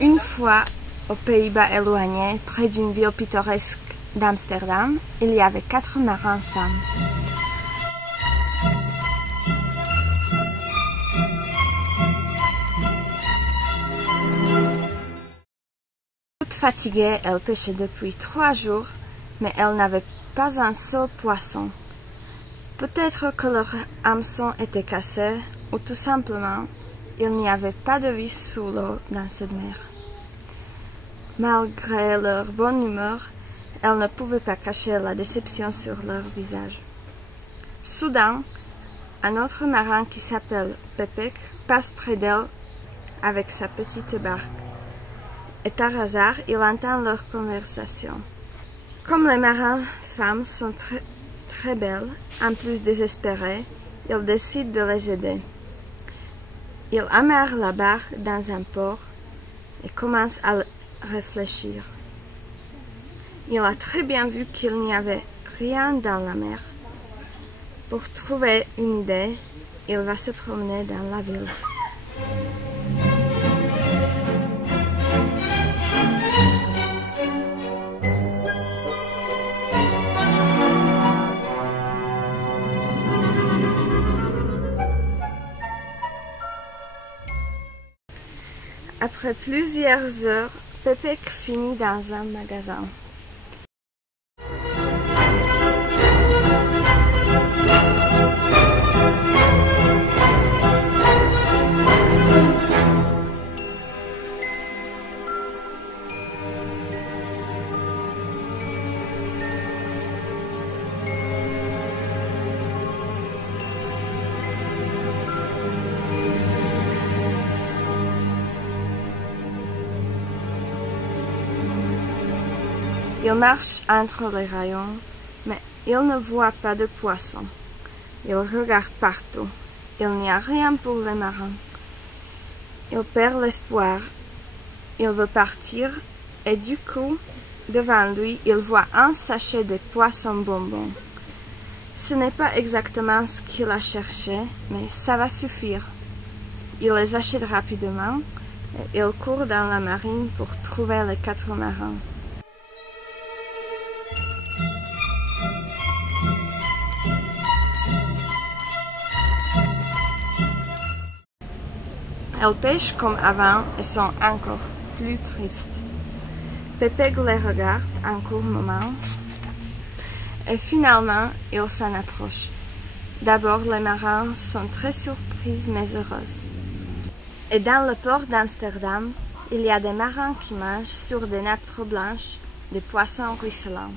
Une fois, aux Pays-Bas éloignés, près d'une ville pittoresque d'Amsterdam, il y avait 4 marins femmes. Toutes fatiguées, elles pêchaient depuis 3 jours, mais elles n'avaient pas un seul poisson. Peut-être que leur hameçon était cassé, ou tout simplement, il n'y avait pas de vie sous l'eau dans cette mer. Malgré leur bonne humeur, elles ne pouvaient pas cacher la déception sur leur visage. Soudain, un autre marin qui s'appelle Pepek passe près d'elles avec sa petite barque. Et par hasard, il entend leur conversation. Comme les marins femmes sont très belles, en plus désespérées, il décide de les aider. Il amarre la barque dans un port et commence à réfléchir. Il a très bien vu qu'il n'y avait rien dans la mer. Pour trouver une idée, il va se promener dans la ville. Après plusieurs heures, Pepek finit dans un magasin. Il marche entre les rayons, mais il ne voit pas de poisson. Il regarde partout. Il n'y a rien pour les marins. Il perd l'espoir. Il veut partir et du coup, devant lui, il voit un sachet de poissons bonbons. Ce n'est pas exactement ce qu'il a cherché, mais ça va suffire. Il les achète rapidement et il court dans la marine pour trouver les 4 marins. Elles pêchent comme avant et sont encore plus tristes. Pepek les regarde un court moment et finalement il s'en approche. D'abord les marins sont très surprises mais heureuses. Et dans le port d'Amsterdam, il y a des marins qui mangent sur des nappes trop blanches des poissons ruisselants.